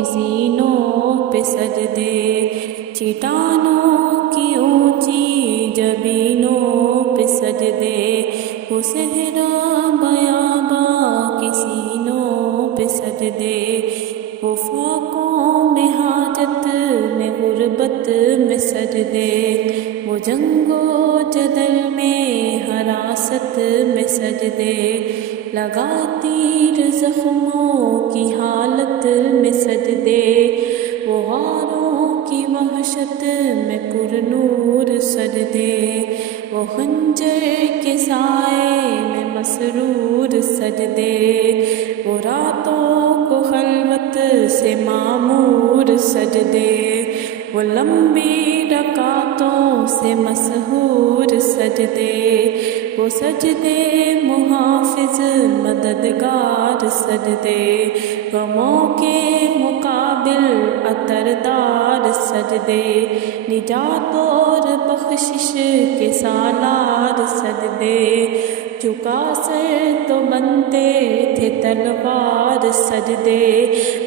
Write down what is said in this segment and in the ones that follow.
کی زینوں پہ سجدے، چٹانوں کی اونچی جبینوں پہ سجدے، وہ صحرا بیاباں کی سینوں پہ سجدے، وہ فاقوں میں حاجت میں غربت میں سجدے، وہ جنگ و جدل میں حراست میں سجدے، لگا تیر زخموں کی حالت میں سجدے، وہ غاروں کی وحشت میں پر نور سجدے، وہ خنجر کے سائے میں مسرور سجدے، وہ راتوں کو خلوت سے معمور سجدے، وہ لمبی رکعتوں سے مسحور سجدے، وہ سجدے محافظ مددگار سجدے، غموں کے مقابل عطردار سجدے، نجات اور بخشش کے سالار سجدے، جھکا سر تو بنتے تھے تلوار سجدے،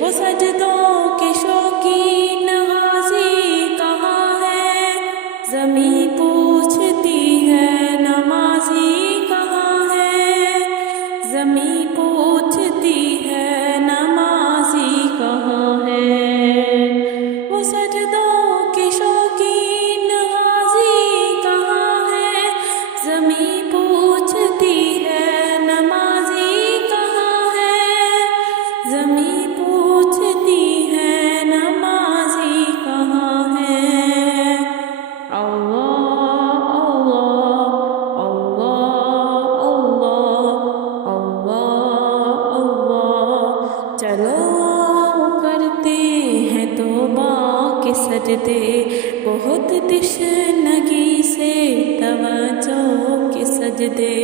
وہ سجدوں کے شوقین غازی کہاں ہے، زمیں پوچھتی ہے نمازی کہاں ہے، زمیں پوچھتی ہے نمازی کہاں ہے، وہ سجدوں کے شوقین غازی کہاں ہے، زمیں پوچھتی ہے نمازی کہاں ہے، زمیں پوچھتی ہے نمازی کہاں ہے، اللہ اللہ اللہ اللہ اللہ، چلو آؤ کرتے ہیں توبہ کے سجدے، بہت تشنگی سے توجہ کے سجدے،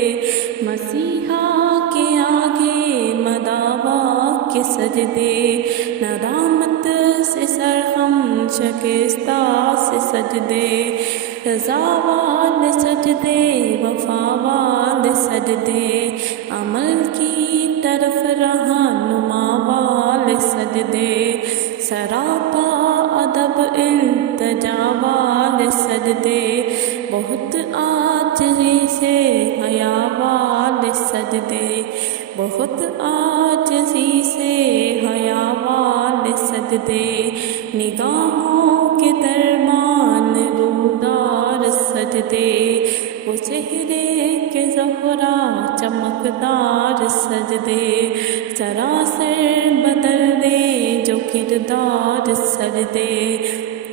مسیحا کے آگے مداوا کے سجدے، ندامت سے سرخم شکستہ سے سجدے، رضا والے سجدے وفا والے سجدے، عمل کی طرف رہنما والے سجدے، سراپا ادب التجا والے سجدے، بہت عاجزی سے حیا والے سجدے، بہت عاجزی سے حیا والے سجدے، نگاہوں کے درمیان رودار سجدے، وہ چہرے کے زہرا چمکدار سجدے، سراسر بدل دے جو کردار سجدے،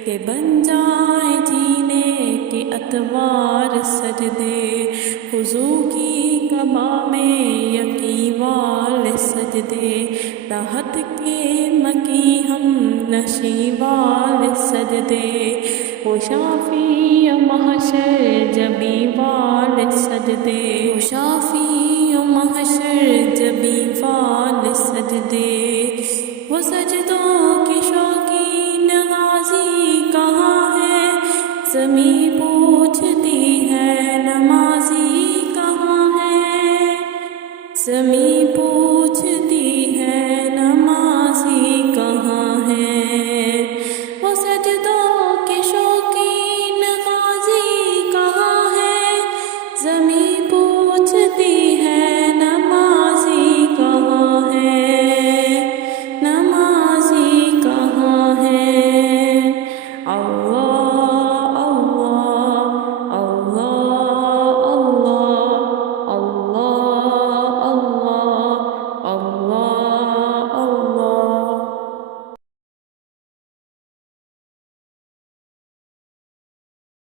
کہ بن جائیں جینے کی اتوار سجدے، خضوع کی قبا میں یقین والے سجدے، راحت کے مکی ہم نشی والے سجدے، وہ شافی و محشر جبی والے سجدے، وہ شافی و محشر جبی والے سجدے، وہ سجدے